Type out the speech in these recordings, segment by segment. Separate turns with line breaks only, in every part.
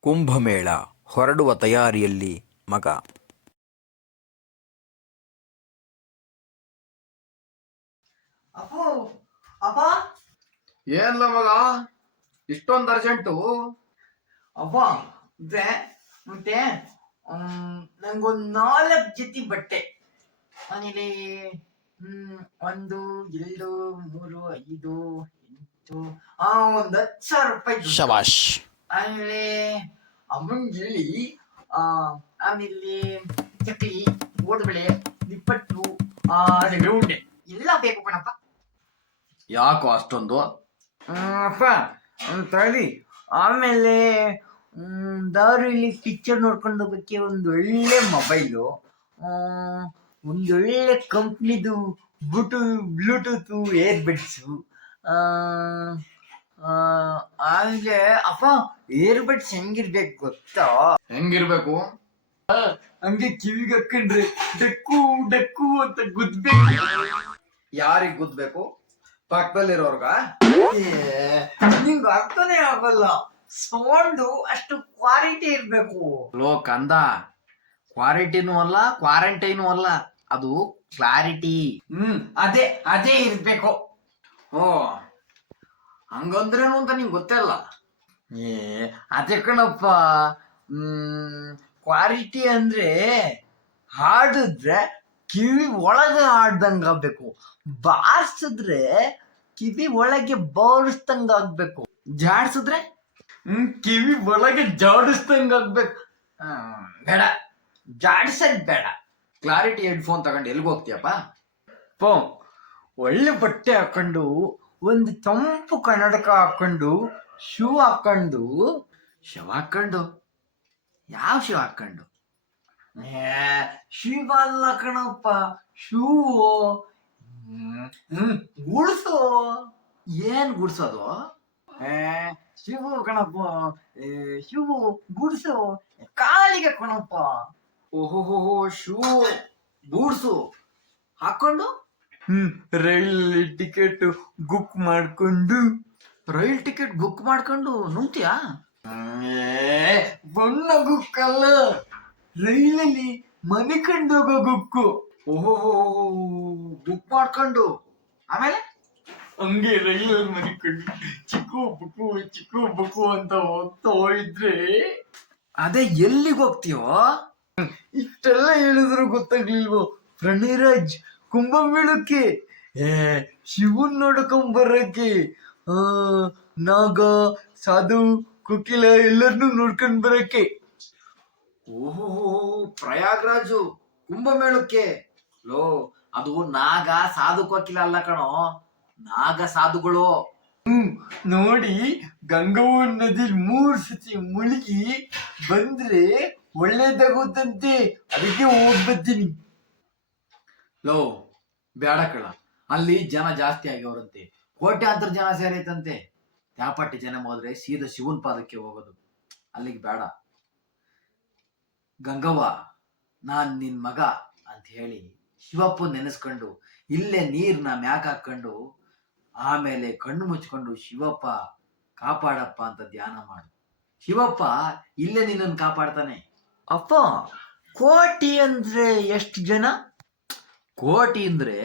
ಕುಂಭಮೇಳ ಹೊರಡುವ ತಯಾರಿಯಲ್ಲಿ ಮಗ.
ಅಪ್ಪು ಅಪ್ಪ.
ಏನ್ಲ ಮಗ? ಇಷ್ಟೊಂದು ಅರ್ಜೆಂಟು
ಅಪ್ಪ ಅಂದ್ರೆ ಮತ್ತೆ ನಂಗೊಂದು ನಾಲ್ಕು ಜೊತೆ ಬಟ್ಟೆ. ಆಮೇಲೆ ಹ್ಮ್ ಒಂದು ಎರಡು ಮೂರು ಐದು ಎಂಟು ಆ ಒಂದ್ ಹತ್ತು ಸಾವಿರ ರೂಪಾಯಿ.
ಶಬಾಷ್.
ಆಮೇಲೆ ಅಮ್ಮನ್ ಆ ಆಮೇಲೆ ಚಕ್ಲಿ ಓಡ್ಬಳೆ ನಿಪ್ಪಟ್ಟು ಆ ಉಂಡೆ ಎಲ್ಲ ಬೇಕು ಕಣಪ್ಪ.
ಯಾಕೋ ಅಷ್ಟೊಂದು?
ಅಪ್ಪ ತಗೊಳ್ಳಿ. ಆಮೇಲೆ ದಾರಿಲಿ ಪಿಕ್ಚರ್ ನೋಡ್ಕೊಂಡು ಹೋಗೋಕ್ಕೆ ಒಂದು ಒಳ್ಳೆ ಮೊಬೈಲು ಒಂದೊಳ್ಳೆ ಕಂಪ್ನಿದು ಬ್ಲೂಟೂ ಬ್ಲೂಟೂತ್ ಏರ್ ಬಡ್ಸು ಆಮೇಲೆ ಅಪ್ಪ ಏರ್ ಬಡ್ಸ್ ಹೆಂಗಿರ್ಬೇಕು ಗೊತ್ತಾ?
ಹೆಂಗಿರ್ಬೇಕು?
ಹಂಗೆ ಕಿವಿಗೆ ಹಾಕೊಂಡ್ರೆ ಡಕ್ಕು ಡಕ್ಕು ಅಂತ ಗುದ್ಬೇಕು.
ಯಾರಿಗ್ ಗುದ್ಬೇಕು? ಪಕ್ಕದಲ್ಲಿರೋರ್ಗ?
ನಿಂಗ್ ಅರ್ಥನೇ ಆಗಲ್ಲ. ಸೌಂಡು ಅಷ್ಟು ಕ್ವಾಲಿಟಿ ಇರ್ಬೇಕು.
ಲೋ ಕಂದ. ಕ್ವಾರಿಟಿನೂ ಅಲ್ಲ ಕ್ವಾರಂಟೈನು ಅಲ್ಲ. ಅದು ಕ್ಲಾರಿಟಿ.
ಹ್ಮ್ ಅದೇ ಅದೇ ಇರ್ಬೇಕು.
ಓ. ಹಂಗಂದ್ರೇನು ಅಂತ ನಿಂಗೆ ಗೊತ್ತಿಲ್ಲ
ಏ ಅದೇ ಕಣಪ್ಪ. ಕ್ವಾಲಿಟಿ ಅಂದ್ರೆ ಹಾಡಿದ್ರೆ ಕಿವಿ ಒಳಗೆ ಹಾಡ್ದಂಗ ಆಗ್ಬೇಕು. ಬಾರ್ಸಿದ್ರೆ ಕಿವಿ ಒಳಗೆ ಬಾರಿಸ್ದಂಗ ಆಗ್ಬೇಕು. ಜಾಡಿಸಿದ್ರೆ? ಕಿವಿ ಒಳಗೆ ಜಾಡಿಸ್ದಂಗ ಆಗ್ಬೇಕು. ಹ್ಮ್, ಬೇಡ. ಜಾಡ್ಸದ್ ಬೇಡ.
ಕ್ಲಾರಿಟಿ ಹೆಡ್ಫೋನ್ ತಗೊಂಡು ಎಲ್ಲಿಗೆ ಹೋಗ್ತೀಯಪ್ಪ?
ಪೋ ಒಳ್ಳೆ ಬಟ್ಟೆ ಹಾಕೊಂಡು ಒಂದು ತಂಪು ಕನ್ನಡಕ ಹಾಕೊಂಡು ಶೂ ಹಾಕೊಂಡು
ಶವ ಹಾಕೊಂಡು ಯಾವ ಶೂ ಹಾಕೊಂಡು
ಶಿವ ಅಲ್ಲ ಕಣಪ್ಪ. ಶೂ ಗುಡ್ಸು.
ಏನ್ ಗುಡ್ಸೋದು
ಶಿವು ಕಣಪ್ಪ. ಏ, ಶಿವು ಗುಡ್ಸು. ಕಾಲಿಗೆ ಕಣಪ್ಪ.
ಓಹೋ ಶೂ ಗುಡ್ಸು. ಹಾಕೊಂಡು
ರೈಲ್ ಟಿಕೆಟ್ ಬುಕ್ ಮಾಡ್ಕೊಂಡು.
ರೈಲ್ ಟಿಕೆಟ್ ಬುಕ್ ಮಾಡ್ಕೊಂಡು ನುಂಗ್ತೀಯಾ?
ಬಣ್ಣ ಗುಕ್ಕಲ್ಲ ರೈಲಲ್ಲಿ ಮನೆ ಕಂಡೋಗೋ ಗುಕ್ಕು
ಓಹೋ ಬುಕ್ ಮಾಡ್ಕೊಂಡು. ಆಮೇಲೆ?
ಹಂಗೆ ರೈಲಲ್ಲಿ ಮನೆ ಕಂಡು ಚಿಕ್ಕು ಬುಕ್ಕು ಚಿಕ್ಕು ಬುಕ್ಕು ಅಂತ ಹೋಗ್ತಾ ಇದ್ರೆ.
ಅದೇ ಎಲ್ಲಿಗೆ ಹೋಗ್ತೀಯೋ?
ಇಷ್ಟೆಲ್ಲ ಹೇಳಿದ್ರು ಗೊತ್ತಾಗ್ಲಿಲ್ವೋ? ಪ್ರಣಯರಾಜ್ ಕುಂಭಮೇಳಕ್ಕೆ ಏ ಶಿವನ್ ನೋಡ್ಕೊಂಡ್ ಬರಕ್ಕೆ. ನಾಗ ಸಾಧು ಕುಕಿಲ ಎಲ್ಲರನ್ನು ನೋಡ್ಕೊಂಡ್ ಬರಕ್ಕೆ.
ಓಹೋ ಪ್ರಯಾಗ್ರಾಜು ಕುಂಭಮೇಳಕ್ಕೆ. ಲೋ ಅದು ನಾಗ ಸಾಧು ಕೋಕಿಲ ಅಲ್ಲ ಕಣೋ. ನಾಗ ಸಾಧುಗಳು.
ಹ್ಮ್ ನೋಡಿ ಗಂಗವ್ವ ನದಿ ಮೂರ್ ಸತಿ ಮುಳುಗಿ ಬಂದ್ರೆ ಒಳ್ಳೇದಾಗುತ್ತಂತೆ. ಅದಕ್ಕೆ ಹೋಗ್ ಬರ್ತೀನಿ
ಲೋ ಬೇಡ ಕಳ ಅಲ್ಲಿ ಜನ ಜಾಸ್ತಿ ಆಗ್ಯವ್ರಂತೆ. ಕೋಟ್ಯಾಂತರ ಜನ ಸೇರೈತಂತೆ. ತ್ಯಾಪಟ್ಟಿ ಜನ ಹೋದ್ರೆ ಸೀದಾ ಶಿವನ್ ಪಾದಕ್ಕೆ ಹೋಗೋದು. ಅಲ್ಲಿಗೆ ಬೇಡ ಗಂಗವ್ವ, ನಾನ್ ನಿನ್ ಮಗ ಅಂತ ಹೇಳಿ ಶಿವಪ್ಪ ನೆನೆಸ್ಕೊಂಡು ಇಲ್ಲೇ ನೀರ್ನ ಮ್ಯಾಕ್ ಹಾಕೊಂಡು ಆಮೇಲೆ ಕಣ್ಣು ಮುಚ್ಕೊಂಡು ಶಿವಪ್ಪ ಕಾಪಾಡಪ್ಪ ಅಂತ ಧ್ಯಾನ ಮಾಡು. ಶಿವಪ್ಪ ಇಲ್ಲೇ ನಿನ್ನನ್ನು ಕಾಪಾಡ್ತಾನೆ.
ಅಪ್ಪ, ಕೋಟಿ ಅಂದ್ರೆ ಎಷ್ಟು ಜನ?
ಕೋಟಿ ಅಂದ್ರೆ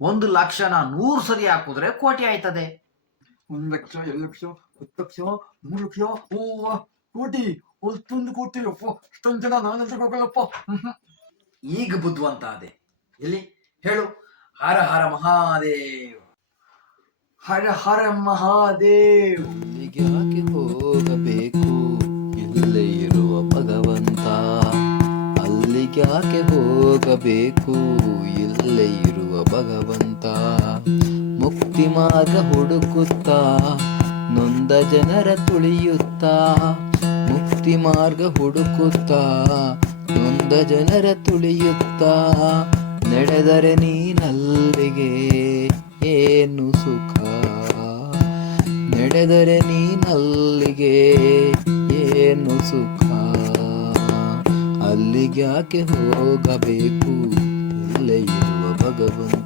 ಒಂದು ಲಕ್ಷನ ನೂರು ಸರಿ ಹಾಕಿದ್ರೆ ಕೋಟಿ ಆಯ್ತದೆ.
ಒಂದ್ ಲಕ್ಷ ಎರಡು ಲಕ್ಷ ಹತ್ತು ಲಕ್ಷ ಮೂರು ಲಕ್ಷ ಓ ಕೋಟಿ ಅಷ್ಟೊಂದು ಕೋಟಿ ಅಪ್ಪ ಅಷ್ಟೊಂದು ಜನ ನಾನು ಹೋಗಲ್ಲಪ್ಪ
ಈಗ ಬುದ್ಧವಂತ ಅದೆ ಎಲ್ಲಿ? ಹೇಳು. ಹರ ಹರ ಮಹಾದೇವ್.
ಹರ ಹರ ಮಹಾದೇವ್.
ಯಾಕೆ ಹೋಗಬೇಕು? ಇಲ್ಲೇ ಇರುವ ಭಗವಂತ. ಅಲ್ಲಿಗ್ಯಾಕೆ ಹೋಗಬೇಕು, ಇಲ್ಲೇ ಇರುವ ಭಗವಂತ. ಮುಕ್ತಿ ಮಾರ್ಗ ಹುಡುಕುತ್ತಾ, ನೊಂದ ಜನರ ತುಳಿಯುತ್ತಾ. ಮುಕ್ತಿ ಮಾರ್ಗ ಹುಡುಕುತ್ತಾ, ನೊಂದ ಜನರ ತುಳಿಯುತ್ತಾ. ನಡೆದರೆ ನೀನಲ್ಲಿಗೆ ಏನು ಸುಖ? ನಡೆದರೆ ನೀನಲ್ಲಿಗೆ ಏನು ಸುಖ? ಅಲ್ಲಿಗ್ಯಾಕೆ ಹೋಗಬೇಕು ಇಲ್ಲೇ ಇರುವ ಭಗವಂತ